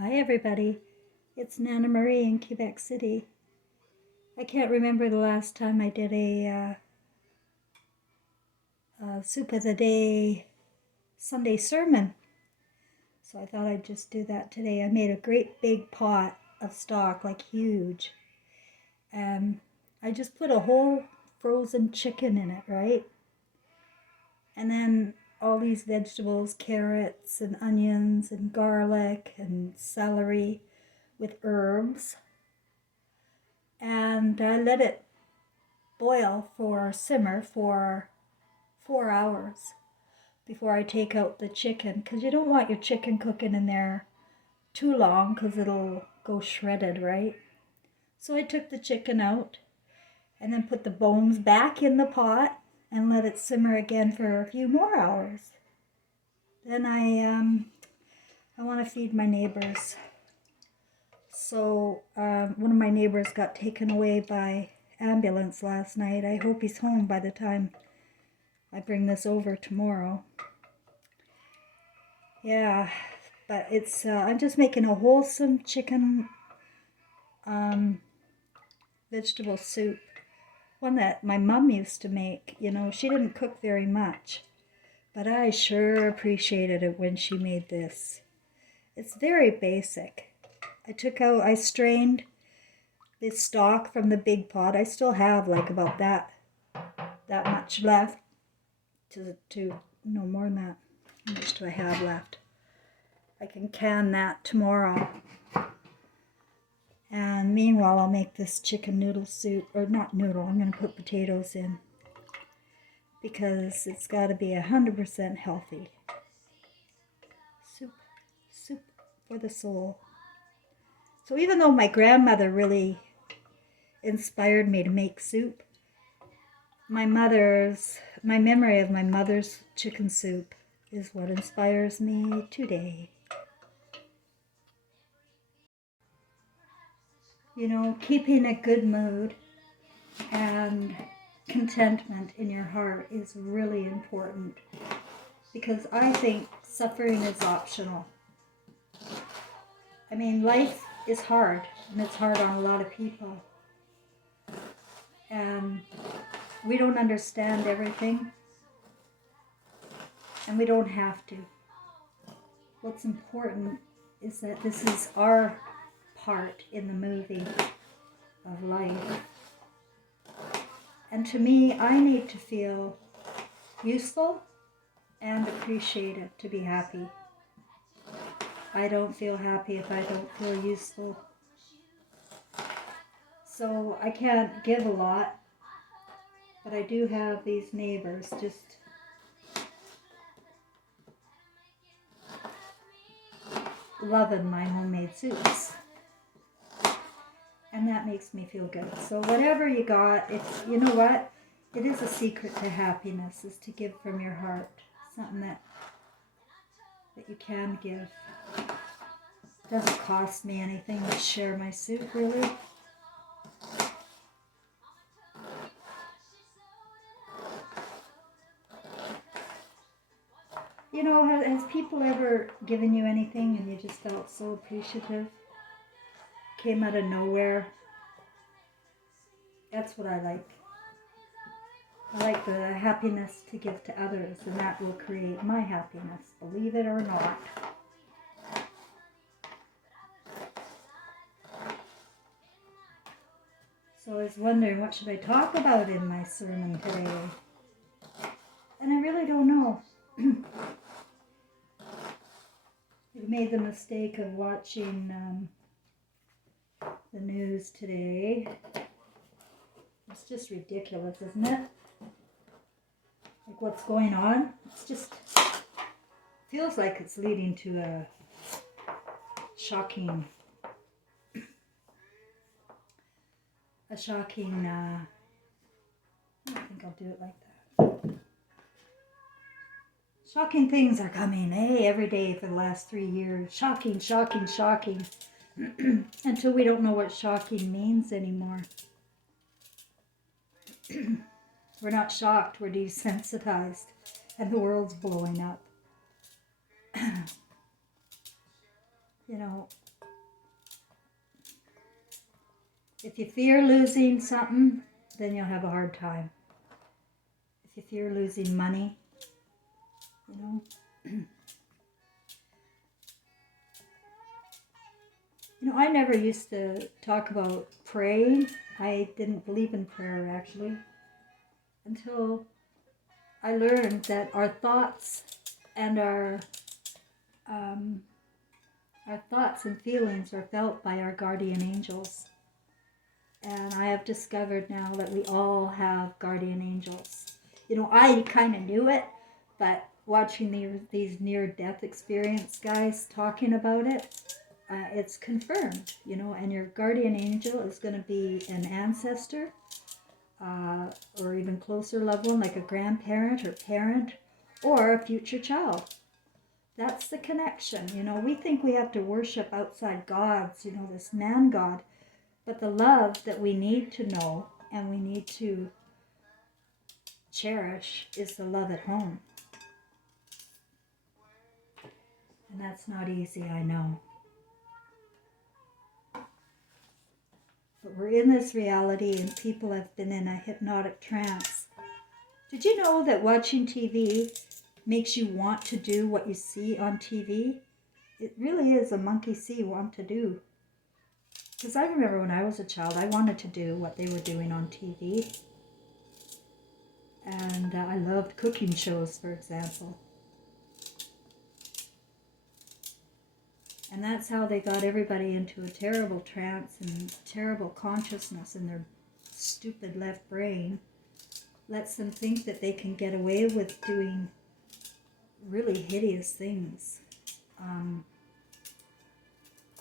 Hi everybody, it's Nana Marie in Quebec City. I can't remember the last time I did a soup of the day Sunday sermon, so I thought I'd just do that today. I made a great big pot of stock, like huge, and I just put a whole frozen chicken in it, right? And then all these vegetables, carrots and onions and garlic and celery with herbs. And I let it simmer for 4 hours before I take out the chicken, because you don't want your chicken cooking in there too long because it'll go shredded, right? So I took the chicken out and then put the bones back in the pot and let it simmer again for a few more hours. Then I want to feed my neighbors. So one of my neighbors got taken away by ambulance last night. I hope he's home by the time I bring this over tomorrow. Yeah, but it's I'm just making a wholesome chicken vegetable soup. One that my mom used to make. You know, she didn't cook very much, but I sure appreciated it when she made this. It's very basic. I strained the stock from the big pot. I still have like about that much left. To no more than that. How much do I have left? I can can that tomorrow. And meanwhile, I'll make this chicken noodle soup, or not noodle, I'm going to put potatoes in because it's got to be 100% healthy. Soup for the soul. So even though my grandmother really inspired me to make soup, my memory of my mother's chicken soup is what inspires me today. You know, keeping a good mood and contentment in your heart is really important, because I think suffering is optional. I mean, life is hard, and it's hard on a lot of people. And we don't understand everything, and we don't have to. What's important is that this is our part in the movie of life. And to me, I need to feel useful and appreciated to be happy. I don't feel happy if I don't feel useful. So I can't give a lot, but I do have these neighbors just loving my homemade soups. And that makes me feel good. So whatever you got, it's, you know what? It is a secret to happiness, is to give from your heart. Something that you can give. It doesn't cost me anything to share my soup, really. You know, has people ever given you anything and you just felt so appreciative? Came out of nowhere. That's what I like. I like the happiness to give to others, and that will create my happiness, believe it or not. So I was wondering, what should I talk about in my sermon today? And I really don't know. I made the mistake of watching the news today. It's just ridiculous, isn't it? Like what's going on? It's just feels like it's leading to a shocking I don't think I'll do it like that. Shocking things are coming, every day for the last 3 years. Shocking, shocking, shocking. Until we don't know what shocking means anymore. We're not shocked, we're desensitized, and the world's blowing up. You know, If you fear losing something, then you'll have a hard time. If you fear losing money, you know. You know, I never used to talk about praying. I didn't believe in prayer, actually, until I learned that our thoughts and um, our thoughts and feelings are felt by our guardian angels. And I have discovered now that we all have guardian angels. You know, I kind of knew it, but watching these near-death experience guys talking about it, it's confirmed, you know, and your guardian angel is going to be an ancestor, or even closer loved one, like a grandparent or parent, or a future child. That's the connection. You know, we think we have to worship outside gods, you know, this man god, but the love that we need to know and we need to cherish is the love at home. And that's not easy, I know. But we're in this reality and people have been in a hypnotic trance. Did you know that watching TV makes you want to do what you see on TV? It really is a monkey see, want to do. Because I remember when I was a child, I wanted to do what they were doing on TV. And I loved cooking shows, for example. And that's how they got everybody into a terrible trance and terrible consciousness in their stupid left brain. Lets them think that they can get away with doing really hideous things.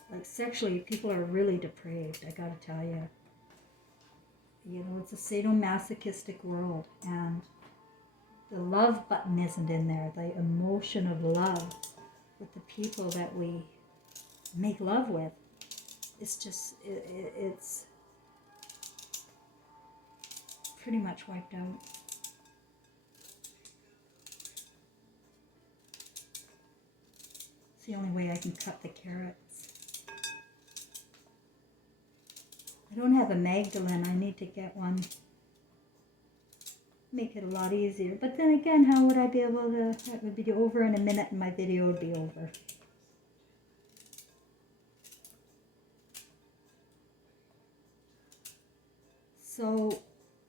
Like sexually, people are really depraved, I gotta tell you. You know, it's a sadomasochistic world, and the love button isn't in there, the emotion of love with the people that we make love with. It's just, it's pretty much wiped out. It's the only way I can cut the carrots. I don't have a Magdalene. I need to get one. Make it a lot easier. But then again, how would I be able to... That would be over in a minute and my video would be over. So,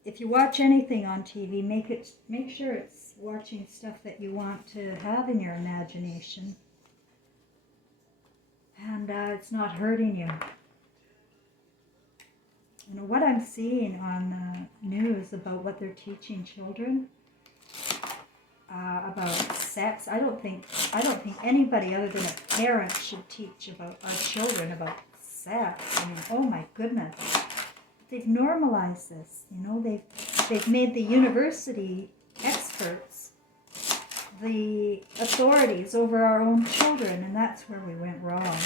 if you watch anything on TV, make sure it's watching stuff that you want to have in your imagination. And it's not hurting you. You know, what I'm seeing on the news about what they're teaching children about sex, I don't think anybody other than a parent should teach about our children about sex. I mean, oh my goodness. They've normalized this, you know, they've made the university experts the authorities over our own children, and that's where we went wrong.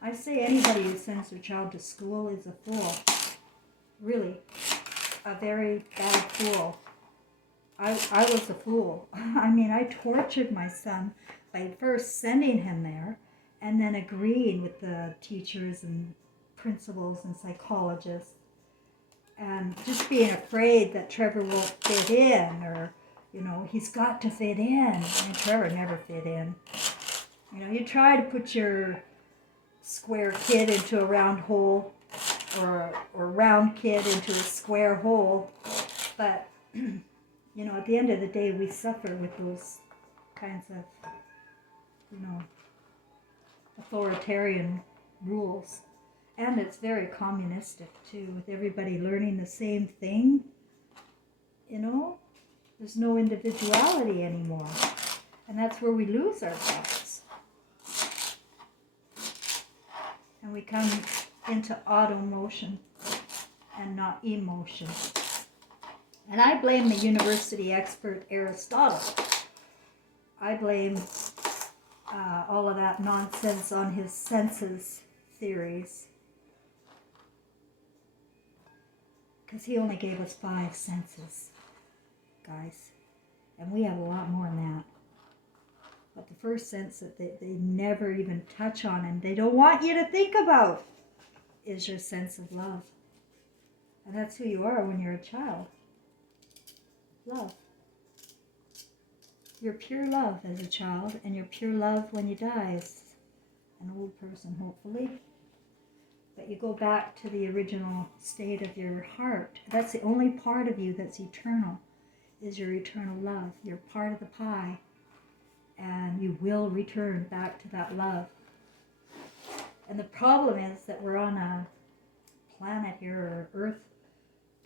I say anybody who sends their child to school is a fool. Really, a very bad fool. I was a fool. I mean, I tortured my son by first sending him there and then agreeing with the teachers and principals and psychologists and just being afraid that Trevor won't fit in, or, you know, he's got to fit in. And Trevor never fit in. You know, you try to put your square kid into a round hole, or round kid into a square hole, but you know, at the end of the day, we suffer with those kinds of, you know, authoritarian rules. And it's very communistic too, with everybody learning the same thing. You know, there's no individuality anymore, and that's where we lose ourselves. And we come into auto motion and not emotion. And I blame the university expert Aristotle. I blame all of that nonsense on his senses theories. Because he only gave us 5 senses, guys. And we have a lot more than that. But the first sense that they never even touch on and they don't want you to think about is your sense of love. And that's who you are when you're a child. Love. You're pure love as a child, and you're pure love when you die as an old person, hopefully. But you go back to the original state of your heart. That's the only part of you that's eternal, is your eternal love. You're part of the pie, and you will return back to that love. And the problem is that we're on a planet here, or Earth,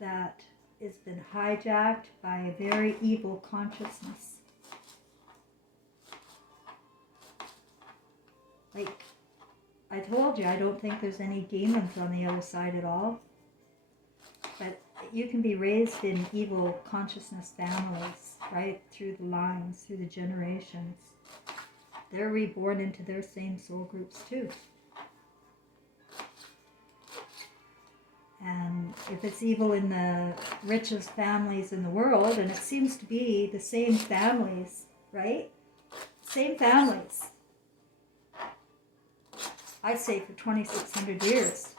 that has been hijacked by a very evil consciousness. Like I told you, I don't think there's any demons on the other side at all. But you can be raised in evil consciousness families, right? Through the lines, through the generations. They're reborn into their same soul groups too. And if it's evil in the richest families in the world, and it seems to be the same families, right? Same families. I say for 2,600 years,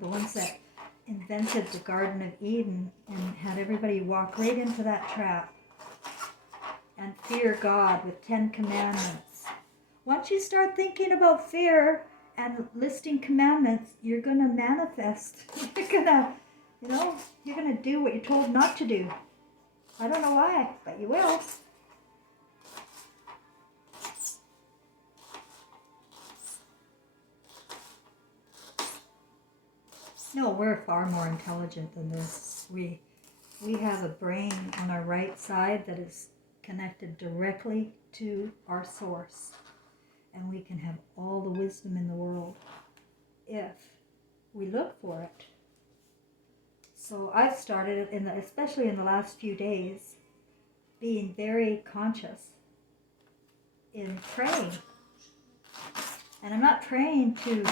the ones that invented the Garden of Eden and had everybody walk right into that trap and fear God with 10 commandments. Once you start thinking about fear and listing commandments, you're going to manifest. You're going to do what you're told not to do. I don't know why, but you will. No, we're far more intelligent than this. We have a brain on our right side that is connected directly to our source. And we can have all the wisdom in the world if we look for it. So I've started, especially in the last few days, being very conscious in praying. And I'm not praying to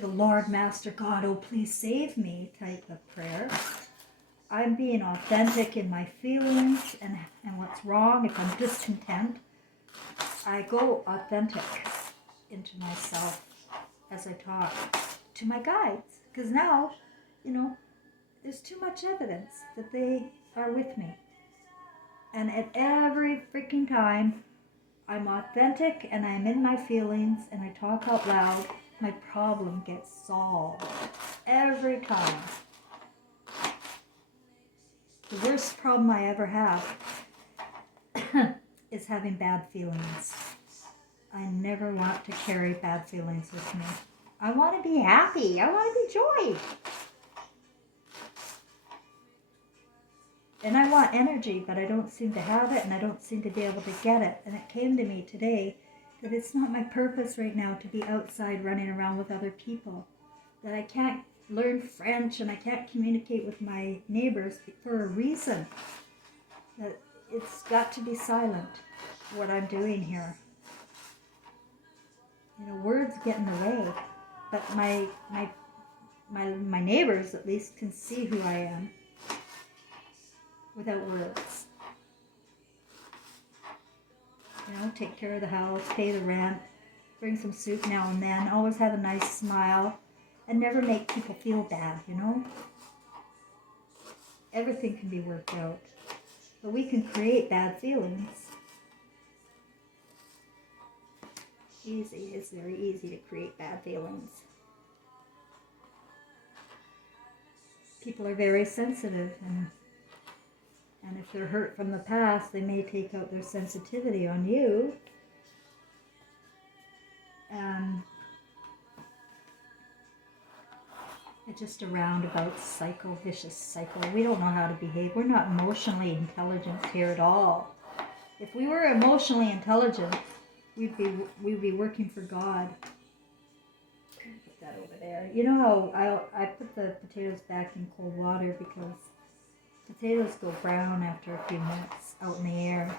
the Lord, Master God, oh please save me type of prayer. I'm being authentic in my feelings and what's wrong. If I'm discontent, I go authentic into myself as I talk to my guides. Because now, there's too much evidence that they are with me. And at every freaking time, I'm authentic and I'm in my feelings and I talk out loud, my problem gets solved every time. The worst problem I ever have is having bad feelings. I never want to carry bad feelings with me. I want to be happy. I want to be joy. And I want energy, but I don't seem to have it, and I don't seem to be able to get it. And it came to me today that it's not my purpose right now to be outside running around with other people. That I can't learn French and I can't communicate with my neighbors for a reason. That it's got to be silent, what I'm doing here. Words get in the way, but my neighbors at least can see who I am without words. Take care of the house, pay the rent, bring some soup now and then, always have a nice smile, and never make people feel bad, Everything can be worked out, but we can create bad feelings. It's very easy to create bad feelings. People are very sensitive, and if they're hurt from the past, they may take out their sensitivity on you. And it's just a roundabout cycle, vicious cycle. We don't know how to behave. We're not emotionally intelligent here at all. If we were emotionally intelligent, we'd be working for God. Put that over there. You know how I put the potatoes back in cold water because potatoes go brown after a few minutes out in the air.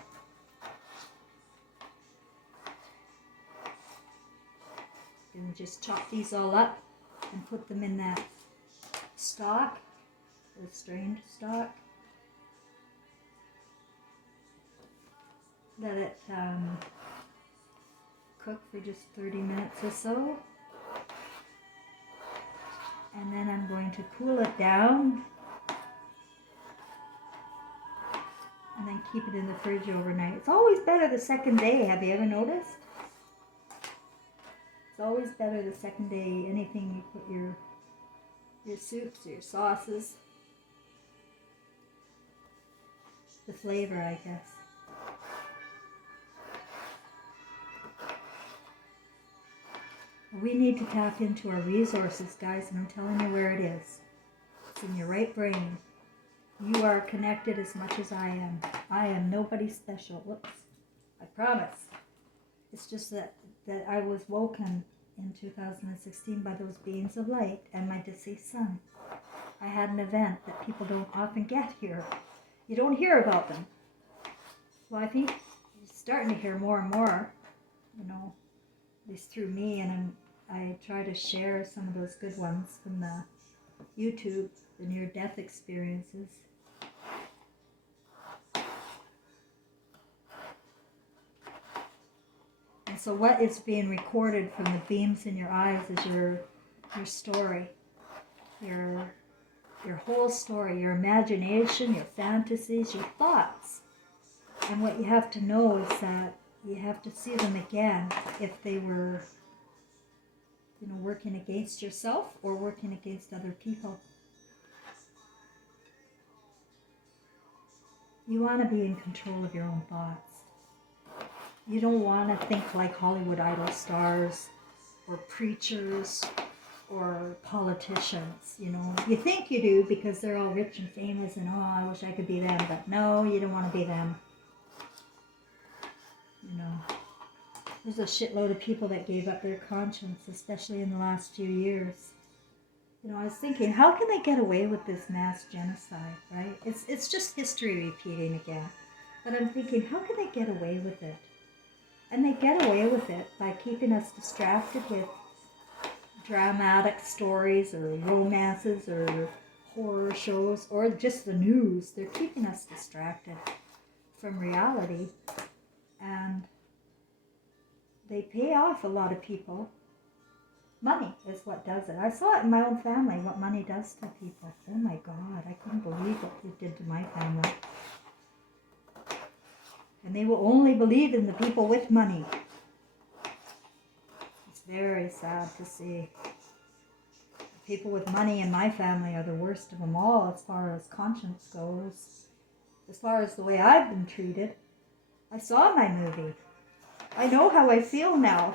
And just chop these all up and put them in that stock, the strained stock. Let it cook for just 30 minutes or so. And then I'm going to cool it down and then keep it in the fridge overnight. It's always better the second day. Have you ever noticed? It's always better the second day. Anything you put your soups or your sauces. The flavor, I guess. We need to tap into our resources, guys, and I'm telling you where it is. It's in your right brain. You are connected as much as I am. I am nobody special. Whoops. I promise. It's just that I was woken in 2016 by those beings of light and my deceased son. I had an event that people don't often get here. You don't hear about them. Well, I think you're starting to hear more and more, you know, at least through me, and I try to share some of those good ones from the YouTube, the near-death experiences. And so what is being recorded from the beams in your eyes is your story, your whole story, your imagination, your fantasies, your thoughts. And what you have to know is that you have to see them again if they were, you know, working against yourself or working against other people. You want to be in control of your own thoughts. You don't want to think like Hollywood idol stars or preachers or politicians, you know. You think you do because they're all rich and famous and, oh, I wish I could be them. But no, you don't want to be them. You know, there's a shitload of people that gave up their conscience, especially in the last few years. You know, I was thinking, how can they get away with this mass genocide, right? It's just history repeating again. But I'm thinking, how can they get away with it? And they get away with it by keeping us distracted with dramatic stories or romances or horror shows or just the news. They're keeping us distracted from reality. And they pay off a lot of people. Money is what does it. I saw it in my own family, what money does to people. Oh my God, I couldn't believe what it did to my family. And they will only believe in the people with money. It's very sad to see. People with money in my family are the worst of them all as far as conscience goes. As far as the way I've been treated. I saw my movie. I know how I feel now.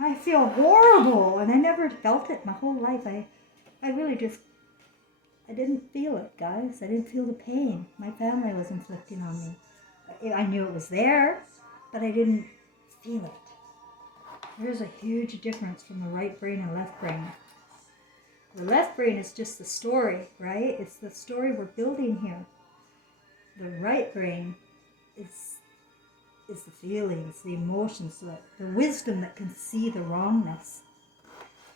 I feel horrible, and I never felt it my whole life. I really just, I didn't feel it, guys. I didn't feel the pain my family was inflicting on me. I knew it was there, but I didn't feel it. There's a huge difference from the right brain and left brain. The left brain is just the story, right? It's the story we're building here. The right brain is the feelings, the emotions, the wisdom that can see the wrongness.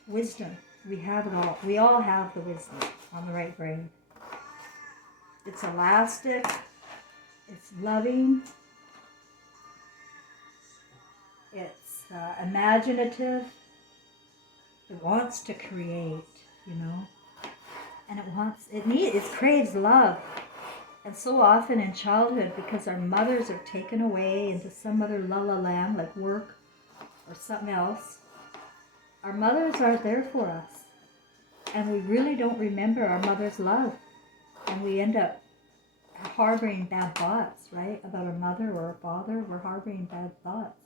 Wisdom. We have it all. We all have the wisdom on the right brain. It's elastic. It's loving. It's imaginative. It wants to create, you know. And it craves love. And so often in childhood, because our mothers are taken away into some other la-la land, like work or something else, our mothers aren't there for us. And we really don't remember our mother's love. And we end up harboring bad thoughts, right? About our mother or our father, we're harboring bad thoughts.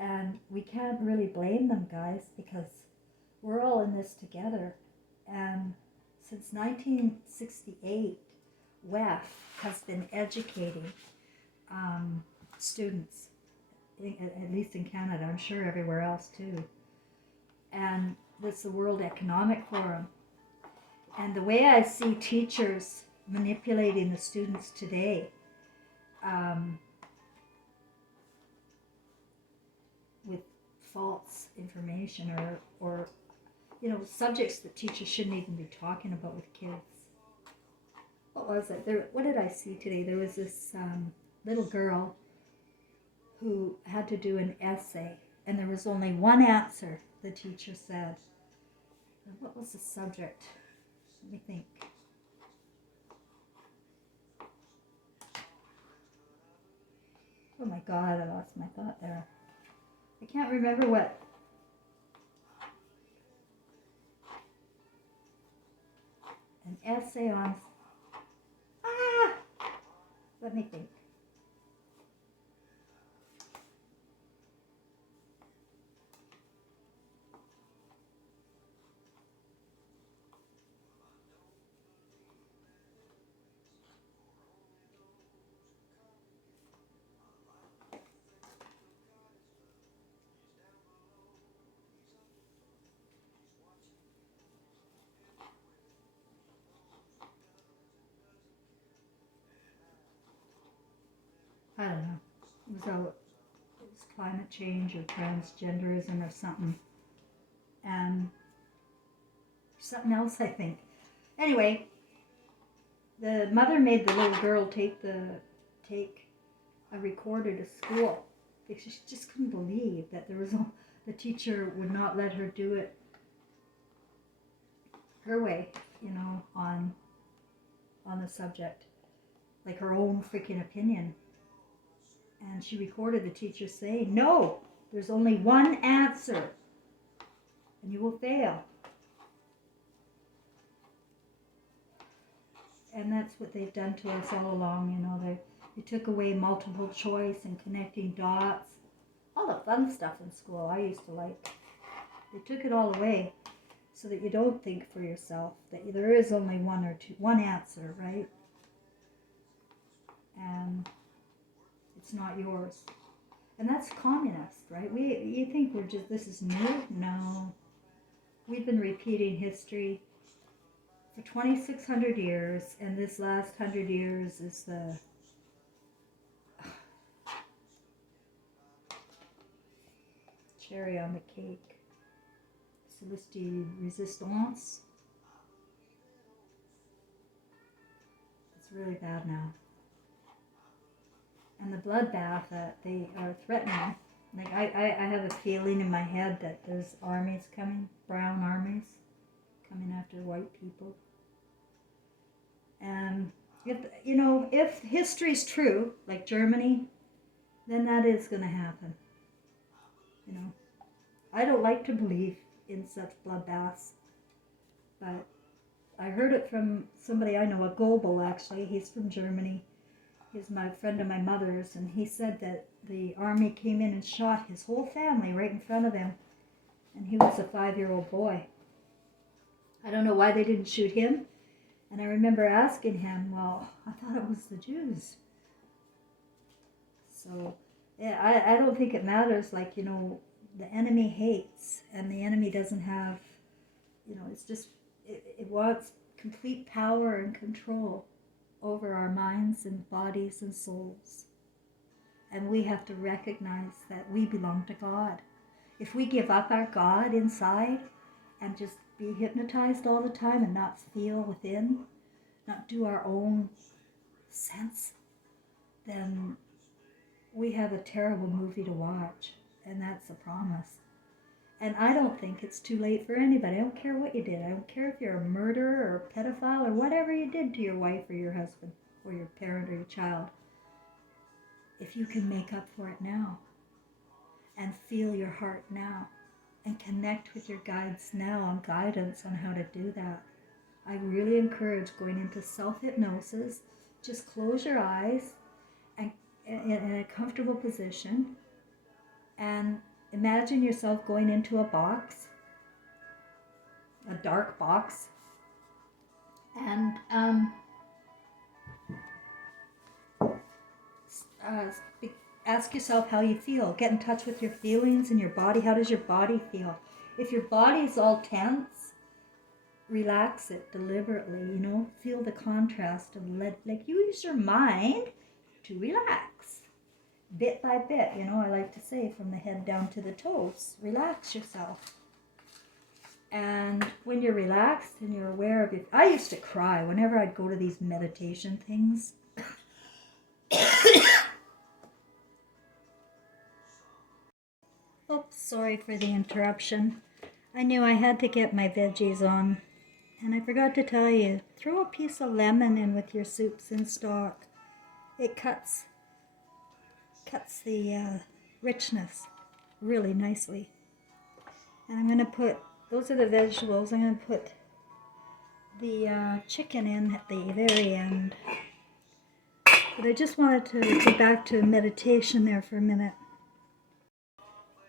And we can't really blame them, guys, because we're all in this together. And since 1968, WEF has been educating students, at least in Canada, I'm sure everywhere else too. And it's the World Economic Forum. And the way I see teachers manipulating the students today, with false information or you know, subjects that teachers shouldn't even be talking about with kids. What was it? What did I see today? There was this little girl who had to do an essay, and there was only one answer, the teacher said. What was the subject? Let me think. Oh my God, I lost my thought there. I can't remember what. An essay on. Ah! Let me think. I don't know. It was climate change or transgenderism or something. And something else, I think. Anyway, the mother made the little girl take a recorder to school because she just couldn't believe that the teacher would not let her do it her way, on the subject, like her own freaking opinion. And she recorded the teacher saying, "No, there's only one answer, and you will fail." And that's what they've done to us all along. They took away multiple choice and connecting dots, all the fun stuff in school I used to like. They took it all away so that you don't think for yourself, that there is only one answer, right? And it's not yours. And that's communist, right? You think this is new? No. We've been repeating history for 2,600 years, and this last 100 years is the cherry on the cake. Celeste resistance. It's really bad now. And the bloodbath that they are threatening. Like I have a feeling in my head that there's armies coming, brown armies, coming after white people. And if history's true, like Germany, then that is going to happen. I don't like to believe in such bloodbaths, but I heard it from somebody I know, a Goebel actually. He's from Germany. He's my friend of my mother's, and he said that the army came in and shot his whole family right in front of him, and he was a 5-year-old boy. I don't know why they didn't shoot him, and I remember asking him, well, I thought it was the Jews. So, yeah, I don't think it matters, the enemy hates, and the enemy doesn't have, it's just, it wants complete power and control over our minds and bodies and souls. And we have to recognize that we belong to God. If we give up our God inside and just be hypnotized all the time and not feel within, not do our own sense, then we have a terrible movie to watch. And that's a promise. And I don't think it's too late for anybody. I don't care what you did. I don't care if you're a murderer or a pedophile or whatever you did to your wife or your husband or your parent or your child. If you can make up for it now and feel your heart now and connect with your guides now on guidance on how to do that, I really encourage going into self-hypnosis. Just close your eyes and in a comfortable position and imagine yourself going into a box, a dark box, and ask yourself how you feel. Get in touch with your feelings and your body. How does your body feel? If your body is all tense, relax it deliberately, feel the contrast and use your mind to relax. Bit by bit, I like to say from the head down to the toes, relax yourself. And when you're relaxed and you're aware of it, I used to cry whenever I'd go to these meditation things. Oops, sorry for the interruption. I knew I had to get my veggies on. And I forgot to tell you, throw a piece of lemon in with your soups and stock. It cuts cuts the richness really nicely. And I'm going to put, those are the vegetables, I'm going to put the chicken in at the very end. But I just wanted to go back to meditation there for a minute.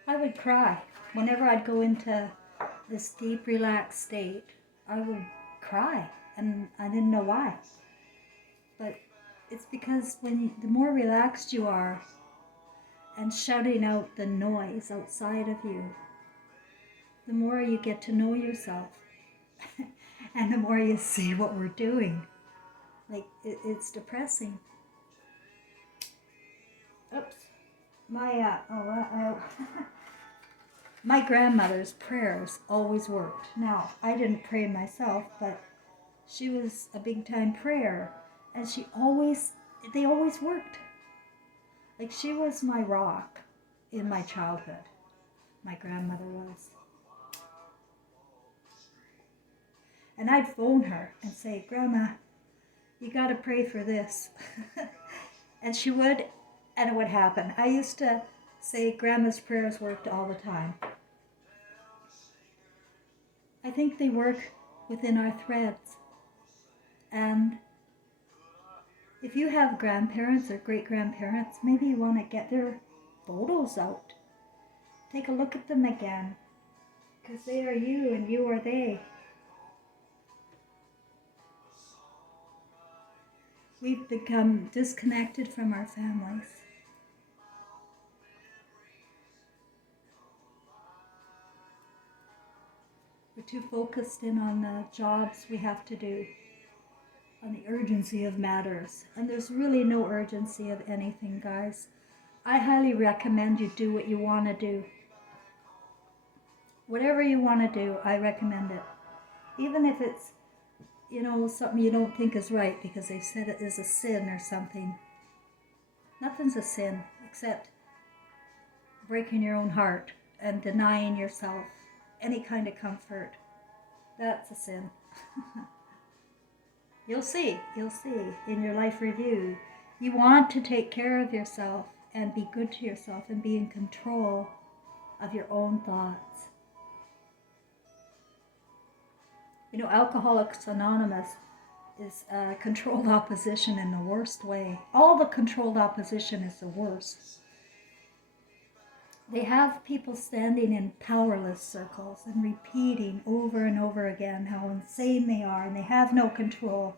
I would cry. Whenever I'd go into this deep, relaxed state, I would cry, and I didn't know why. But it's because the more relaxed you are and shutting out the noise outside of you, the more you get to know yourself and the more you see what we're doing. Like, it's depressing. Oops. My grandmother's prayers always worked. Now, I didn't pray myself, but she was a big time prayer, and they always worked. Like, she was my rock in my childhood. My grandmother was. And I'd phone her and say, Grandma, you got to pray for this. And she would, and it would happen. I used to say Grandma's prayers worked all the time. I think they work within our threads. And if you have grandparents or great-grandparents, maybe you want to get their photos out. Take a look at them again, because they are you and you are they. We've become disconnected from our families. We're too focused in on the jobs we have to do, on the urgency of matters. And there's really no urgency of anything, guys. I highly recommend you do what you want to do. Whatever you want to do, I recommend it. Even if it's, something you don't think is right because they said it is a sin or something. Nothing's a sin except breaking your own heart and denying yourself any kind of comfort. That's a sin. You'll see in your life review. You want to take care of yourself and be good to yourself and be in control of your own thoughts. Alcoholics Anonymous is controlled opposition in the worst way. All the controlled opposition is the worst. They have people standing in powerless circles and repeating over and over again how insane they are, and they have no control,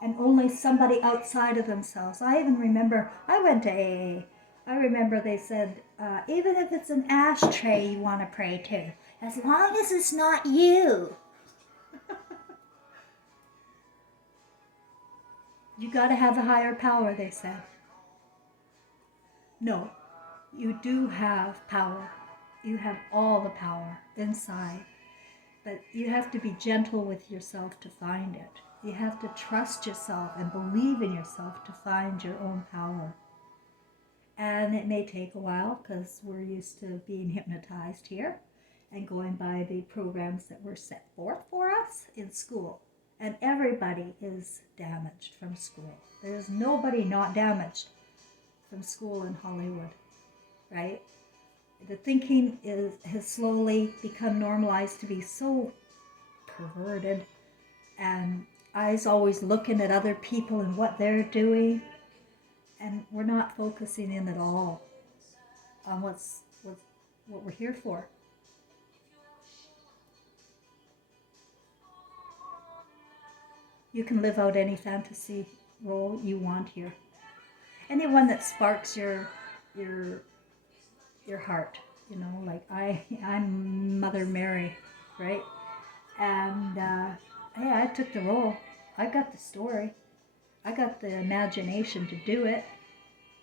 and only somebody outside of themselves. I even remember, I went to AA. I remember they said, even if it's an ashtray you want to pray to, as long as it's not you. You got to have a higher power, they said. No, you do have power. You have all the power inside. But you have to be gentle with yourself to find it. You have to trust yourself and believe in yourself to find your own power. And it may take a while because we're used to being hypnotized here and going by the programs that were set forth for us in school. And everybody is damaged from school. There's nobody not damaged from school in Hollywood, right? The thinking has slowly become normalized to be so perverted, and eyes always looking at other people and what they're doing, and we're not focusing in at all on what we're here for. You can live out any fantasy role you want here. Anyone that sparks your heart, like I'm Mother Mary, right? And hey, I took the role. I got the story. I got the imagination to do it,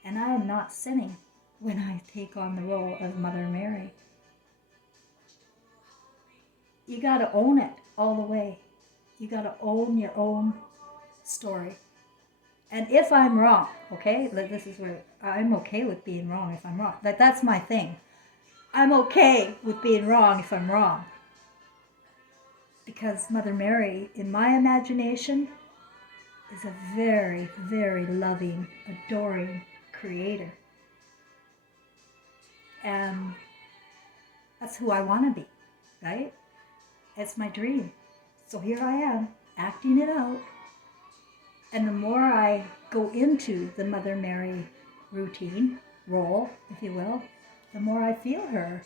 and I am not sinning when I take on the role of Mother Mary. You got to own it all the way. You got to own your own story. And if I'm wrong, okay, this is where I'm okay with being wrong if I'm wrong. That's my thing. I'm okay with being wrong if I'm wrong. Because Mother Mary, in my imagination, is a very, very loving, adoring creator. And that's who I want to be, right? It's my dream. So here I am, acting it out. And the more I go into the Mother Mary routine, role, if you will, the more I feel her,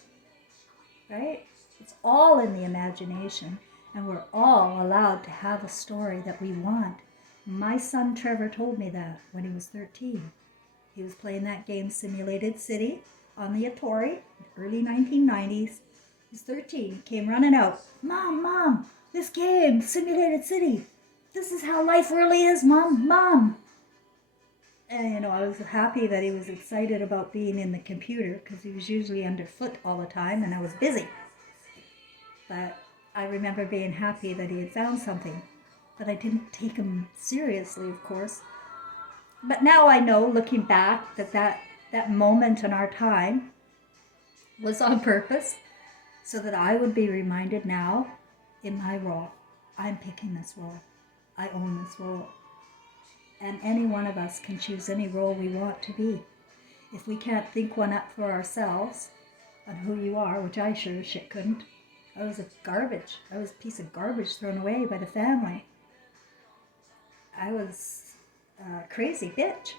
right? It's all in the imagination, and we're all allowed to have a story that we want. My son Trevor told me that when he was 13. He was playing that game, Simulated City, on the Atari, early 1990s. He's 13, came running out. Mom, this game, Simulated City. This is how life really is, Mom. And, I was happy that he was excited about being in the computer because he was usually underfoot all the time and I was busy. But I remember being happy that he had found something. But I didn't take him seriously, of course. But now I know, looking back, that moment in our time was on purpose so that I would be reminded now in my role. I'm picking this role. I own this role. And any one of us can choose any role we want to be. If we can't think one up for ourselves on who you are, which I sure as shit couldn't. I was a piece of garbage thrown away by the family. I was a crazy bitch.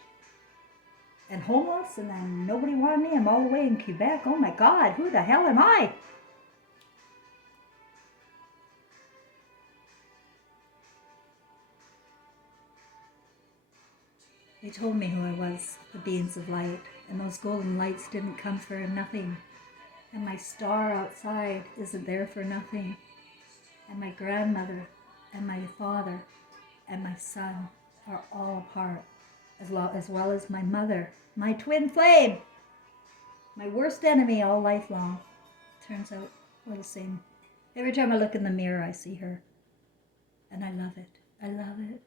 And homeless, and then nobody wanted me. I'm all the way in Quebec. Oh my God, who the hell am I? They told me who I was, the beings of light, and those golden lights didn't come for nothing. And my star outside isn't there for nothing. And my grandmother and my father and my son are all a part, as well as my mother, my twin flame, my worst enemy all life long. Turns out we're the same. Every time I look in the mirror, I see her. And I love it. I love it.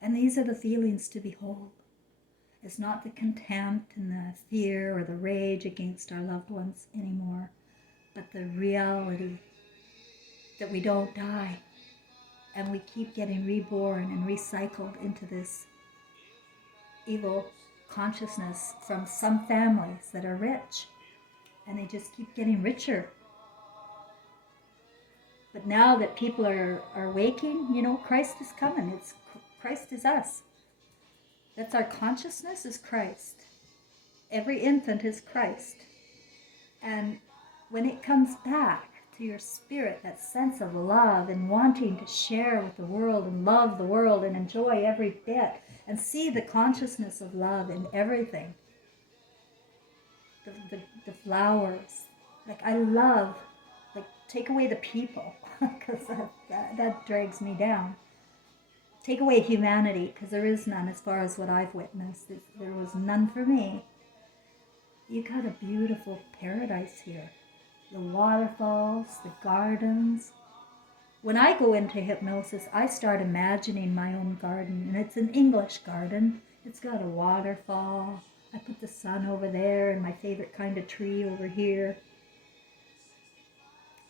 And these are the feelings to behold. It's not the contempt and the fear or the rage against our loved ones anymore, but the reality that we don't die and we keep getting reborn and recycled into this evil consciousness from some families that are rich, and they just keep getting richer. But now that people are waking, Christ is coming. Christ is us. That's our consciousness is Christ. Every infant is Christ. And when it comes back to your spirit, that sense of love and wanting to share with the world and love the world and enjoy every bit and see the consciousness of love in everything. The flowers. I love, take away the people, because that drags me down. Take away humanity, because there is none as far as what I've witnessed. There was none for me. You got a beautiful paradise here. The waterfalls, the gardens. When I go into hypnosis, I start imagining my own garden, and it's an English garden. It's got a waterfall. I put the sun over there and my favorite kind of tree over here.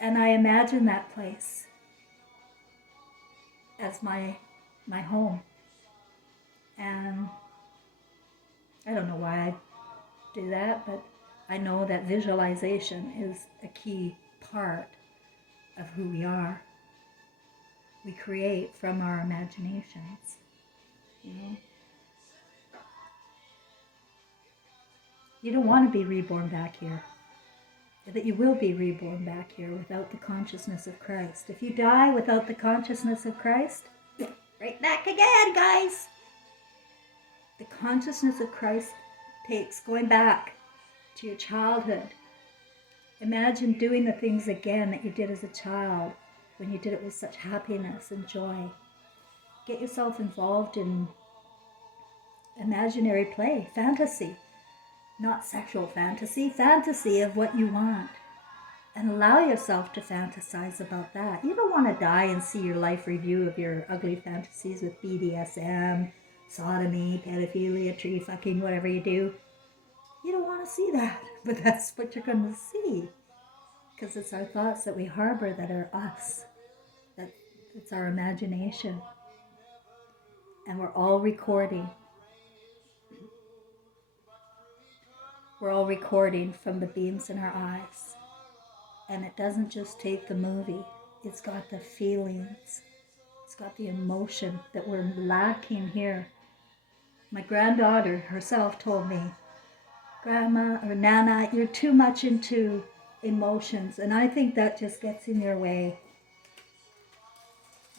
And I imagine that place as my home. And I don't know why I do that, but I know that visualization is a key part of who we are. We create from our imaginations, You don't want to be reborn back here. That you will be reborn back here without the consciousness of Christ. If you die without the consciousness of Christ, right back again, guys. The consciousness of Christ takes going back to your childhood. Imagine doing the things again that you did as a child when you did it with such happiness and joy. Get yourself involved in imaginary play, fantasy. Not sexual fantasy of what you want. And allow yourself to fantasize about that. You don't want to die and see your life review of your ugly fantasies with BDSM, sodomy, pedophilia, tree fucking, whatever you do. You don't want to see that, but that's what you're going to see. Because it's our thoughts that we harbor that are us. That it's our imagination. And we're all recording. We're all recording from the beams in our eyes. And it doesn't just take the movie. It's got the feelings. It's got the emotion that we're lacking here. My granddaughter herself told me, Grandma or Nana, you're too much into emotions. And I think that just gets in your way.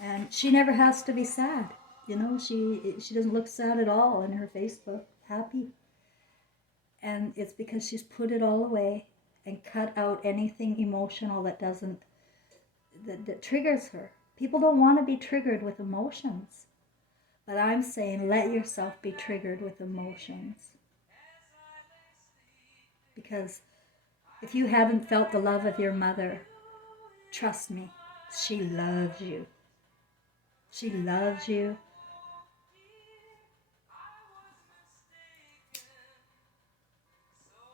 And she never has to be sad. You know, she doesn't look sad at all in her Facebook, happy. And it's because she's put it all away and cut out anything emotional that triggers her. People don't want to be triggered with emotions. But I'm saying let yourself be triggered with emotions. Because if you haven't felt the love of your mother, trust me, she loves you. She loves you.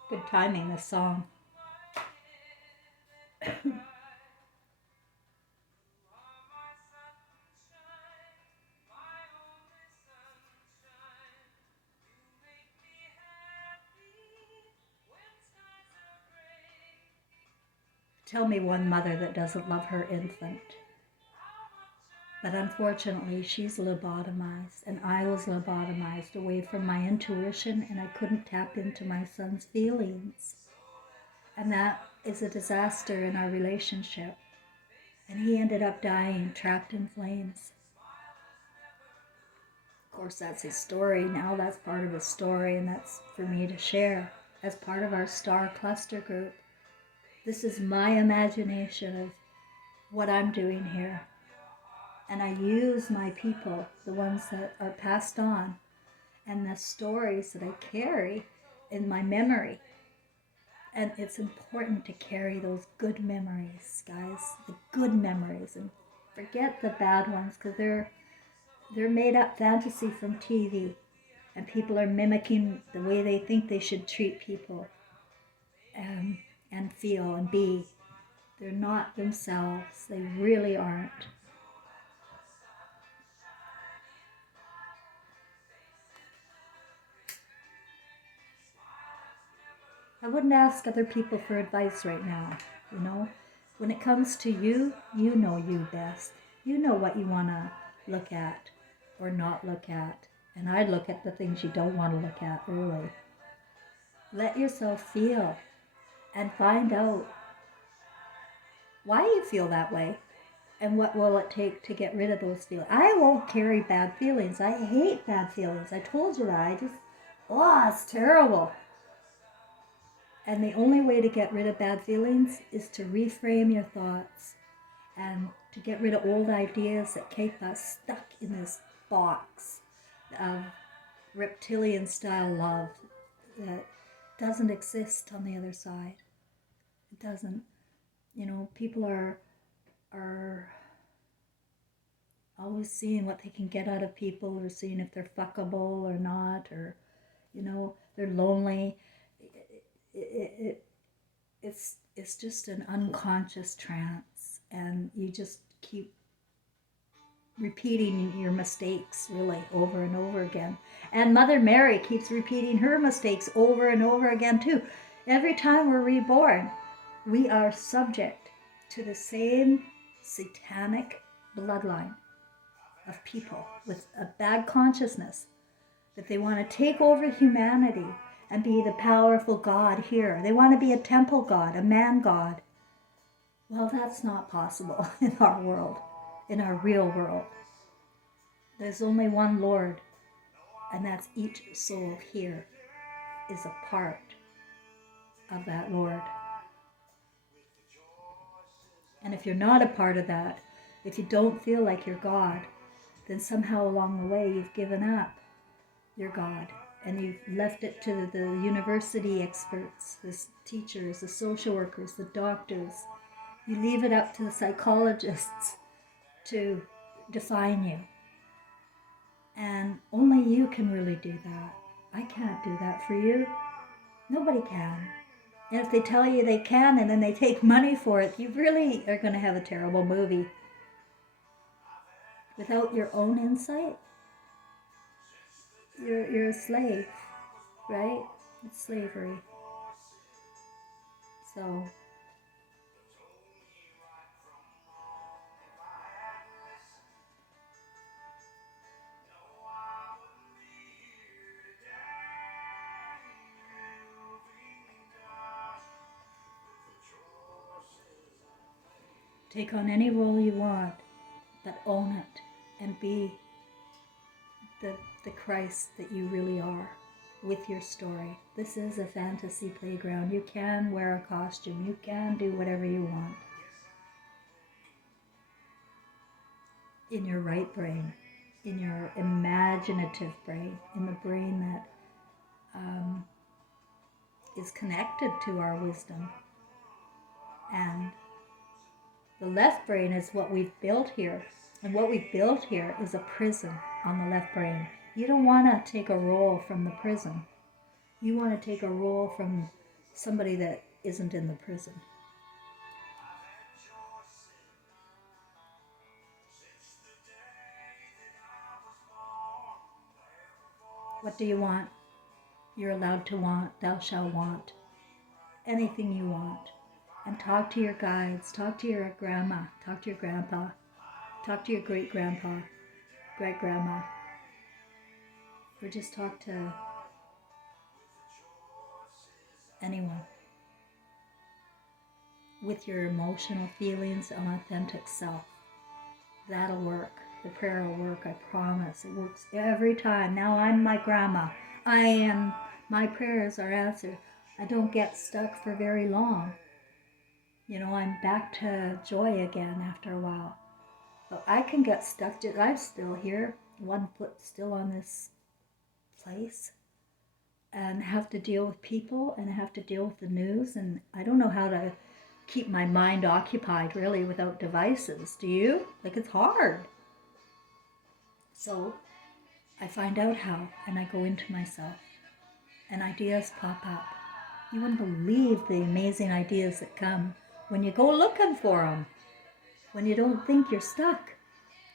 Good timing, this song. Tell me one mother that doesn't love her infant. But unfortunately, she's lobotomized, and I was lobotomized away from my intuition, and I couldn't tap into my son's feelings. And that is a disaster in our relationship. And he ended up dying, trapped in flames. Of course, that's his story. Now that's part of his story, and that's for me to share as part of our star cluster group. This is my imagination of what I'm doing here. And I use my people, the ones that are passed on, and the stories that I carry in my memory. And it's important to carry those good memories, guys, the good memories, and forget the bad ones, because they're made up fantasy from TV, and people are mimicking the way they think they should treat people and feel and be. They're not themselves. They really aren't. I wouldn't ask other people for advice right now, you know. When it comes to you, you know you best. You know what you want to look at or not look at. And I look at the things you don't want to look at early. Let yourself feel and find out why you feel that way and what will it take to get rid of those feelings. I won't carry bad feelings. I hate bad feelings. I told you that. It's terrible. And the only way to get rid of bad feelings is to reframe your thoughts and to get rid of old ideas that keep us stuck in this box of reptilian style love that doesn't exist on the other side. It doesn't. You know, people are always seeing what they can get out of people, or seeing if they're fuckable or not, or, you know, they're lonely. It's just an unconscious trance, and you just keep repeating your mistakes really over and over again. And Mother Mary keeps repeating her mistakes over and over again too. Every time we're reborn, we are subject to the same satanic bloodline of people with a bad consciousness, that they want to take over humanity and be the powerful God here. They want to be a temple God, a man God. Well, that's not possible in our world, in our real world. There's only one Lord, and that's each soul here is a part of that Lord. And if you're not a part of that, if you don't feel like you're God, then somehow along the way you've given up your God, and you've left it to the university experts, the teachers, the social workers, the doctors. You leave it up to the psychologists to define you. And only you can really do that. I can't do that for you. Nobody can. And if they tell you they can and then they take money for it, you really are going to have a terrible movie. Without your own insight, you're a slave, right? It's slavery. So take on any role you want, but own it and be the Christ that you really are with your story. This is a fantasy playground. You can wear a costume. You can do whatever you want. In your right brain, in your imaginative brain, in the brain that is connected to our wisdom. And the left brain is what we've built here. And what we've built here is a prison on the left brain. You don't want to take a role from the prison. You want to take a role from somebody that isn't in the prison. What do you want? You're allowed to want. Thou shalt want. Anything you want. And talk to your guides. Talk to your grandma. Talk to your grandpa. Talk to your great-grandpa. Great-grandma. Or just talk to anyone with your emotional feelings and authentic self. That'll work. The prayer will work, I promise. It works every time. Now I'm my grandma. My prayers are answered. I don't get stuck for very long. You know, I'm back to joy again after a while. But I can get stuck. I'm still here, one foot still on this place, and have to deal with people and have to deal with the news. And I don't know how to keep my mind occupied really without devices. Do you? Like, it's hard. So I find out how, and I go into myself, and ideas pop up. You wouldn't believe the amazing ideas that come when you go looking for them, when you don't think you're stuck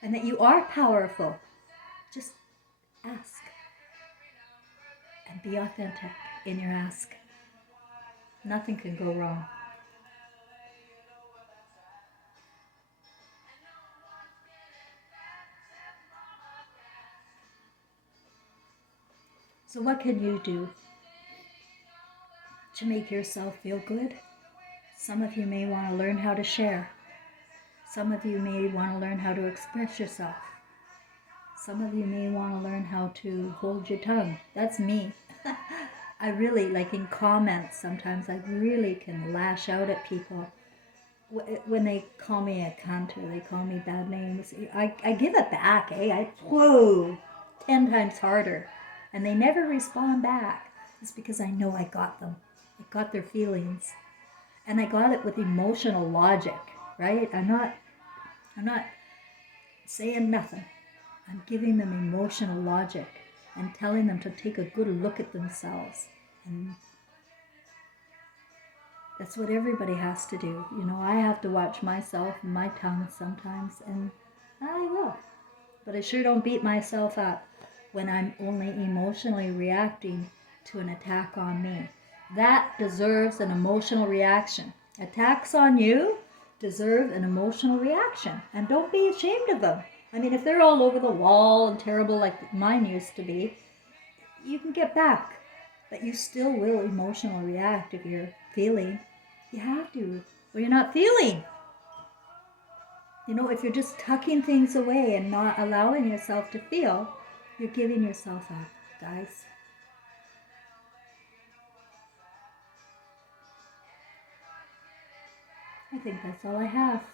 and that you are powerful. Just ask and be authentic in your ask. Nothing can go wrong. So what can you do to make yourself feel good? Some of you may want to learn how to share. Some of you may want to learn how to express yourself. Some of you may want to learn how to hold your tongue. That's me. I really, like in comments, sometimes I really can lash out at people. When they call me a cunt or they call me bad names, I give it back, whoa, 10 times harder. And they never respond back. It's because I know I got them. I got their feelings. And I got it with emotional logic, right? I'm not saying nothing. I'm giving them emotional logic and telling them to take a good look at themselves. And that's what everybody has to do. You know, I have to watch myself and my tongue sometimes, and I will. But I sure don't beat myself up when I'm only emotionally reacting to an attack on me. That deserves an emotional reaction. Attacks on you deserve an emotional reaction. And don't be ashamed of them. I mean, if they're all over the wall and terrible like mine used to be, you can get back. But you still will emotionally react if you're feeling. You have to, or you're not feeling. You know, if you're just tucking things away and not allowing yourself to feel, you're giving yourself up, guys. I think that's all I have.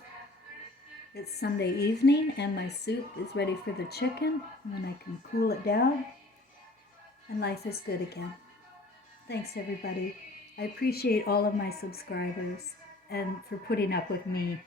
It's Sunday evening and my soup is ready for the chicken, and then I can cool it down, and life is good again. Thanks, everybody. I appreciate all of my subscribers and for putting up with me